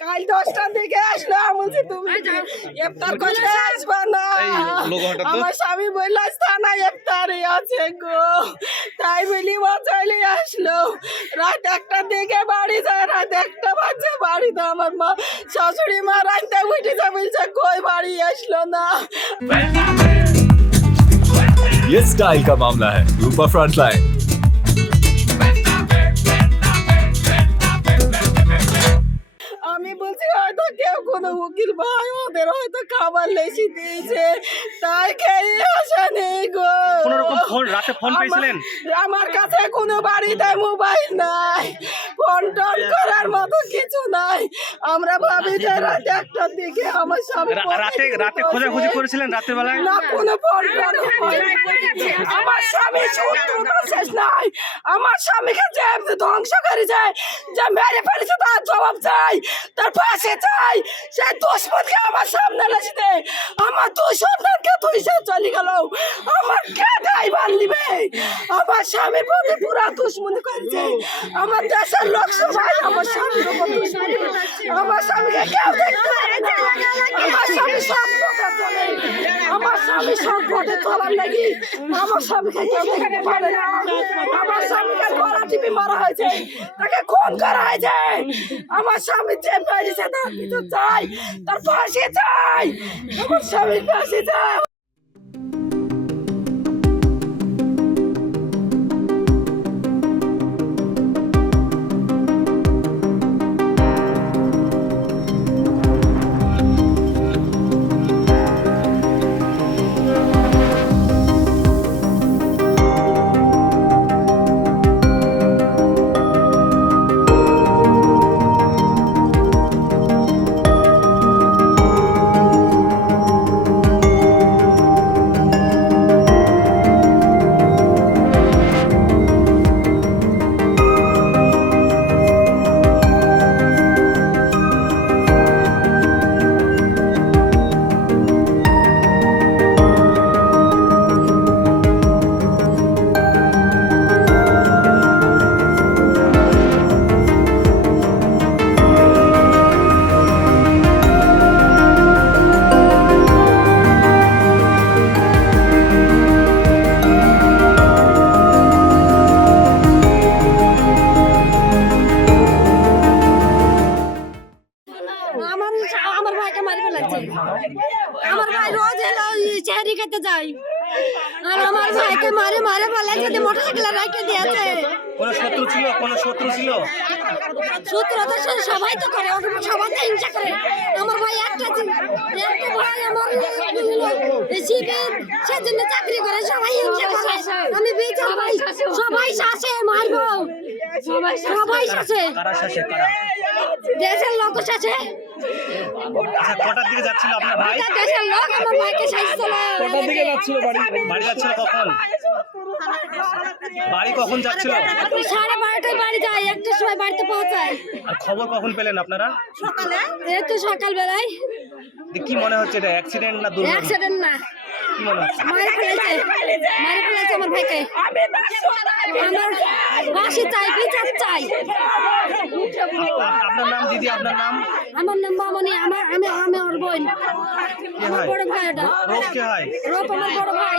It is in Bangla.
কাল 10টার দিকে আসলো আমি বলছি তুমি ইফতার করতে আসবে না আমার স্বামী বলল থানায় ইফতারি আছে গো তাই বলি ও চলে আসলো রাত 1টার দিকে বাড়ি যায় রাত 1টা বাজে বাড়িতে আমার মা শাশুড়ি মা রাইতে উঠেছে বলছে কই বাড়ি আসলো না ये स्टाइल का मामला है रूपा फ्रंटलाइन। আমি বলছি হয়তো কেউ কোনো উকিল ভাই ওদের হয়তো খাবার লেসি দিয়েছে তাই খেয়ে আসেনি গো কোন রকম ফোন রাতে ফোন পেয়েছিলেন? আমার কাছে কোনো বাড়িতে মোবাইল নাই ফোন টোন করার মতো কিছু নাই আমরা ভাবি যে রাত 1টার দিকে আমার স্বামী রাতে খোঁজাখুঁজি করেছিলেন রাতের বেলায়? না কোনো ফোন টোন আমার স্বামী শত্রুতা শেষ নাই আমার স্বামীকে যে ধ্বংস করে যায় যে মেরে ফেলেছে তার জবাব চাই তার পাশে চাই সে দুশ্মনকে আমার সামনে লেসে দে আমার দুশ্মনকে তুই সে চলে গেল আমার কে ড্রাইভার নিবে আমার স্বামীর প্রতি পুরা দুশ্মনী করেছে আমার দেশের লোক সবাই আমার স্বামীর উপর দুশ্মনী আমার স্বামীকে কেউ দেখতে পারে না আমার স্বামী সব পথে চলে আমার স্বামী সব পথে চলার লাগি আমার স্বামীকে কেউ দেখতে পারে না আমার স্বামীকে গলা টিপে মারা হয়েছে তাকে খুন করা হয়েছে আমার স্বামী যে মেরেছে তার কিছু চাই তার ফাঁসি চাই আমার স্বামীর ফাঁসি চাই আমার ভাইকে মারি ফেলাচ্ছে আমার ভাই রোজ এলো চেহারি খেতে যায় আর আমার ভাইকে মারে মারে ফেলাচ্ছে মোটরসাইকেলে রেখে দিয়েছে কোন শত্রু ছিল শত্রু তো সবাই তো করে সবাই তো হিংসা করে আমার ভাই একটা ভাই আমার সেজন্য চাকরি করে সবাই হিংসা করে আমি বিচার ভাই সবাই শাসে মারবো সবাই শাসে দেশের লোক শাসে কটার দিকে যাচ্ছিল আপনার ভাই? দেশের লোক আমার ভাইকে শাসছিল কটার দিকে যাচ্ছিল বাড়ি যাচ্ছিল কখন? বাড়ি কখন যাচ্ছিল? 12:30টায় বাড়ি যায় 1টার সময় বাড়িতে পৌঁছায় আর খবর কখন পেলেন আপনারা? সকালে এই তো সকাল বেলায় কি মনে হচ্ছে এটা অ্যাক্সিডেন্ট না দুর্ঘটনা? অ্যাক্সিডেন্ট না কি মনে হচ্ছে? মারা ফেলেছে আমার ভাইকে আমার ফাঁসি চাই বিচার চাই আপনার নাম দিদি আপনার নাম? আমার নাম মামনি আমি ওর বোন আমার বড় ভাই ওটা রোগ কে হয়? রূপ আমার বড় ভাই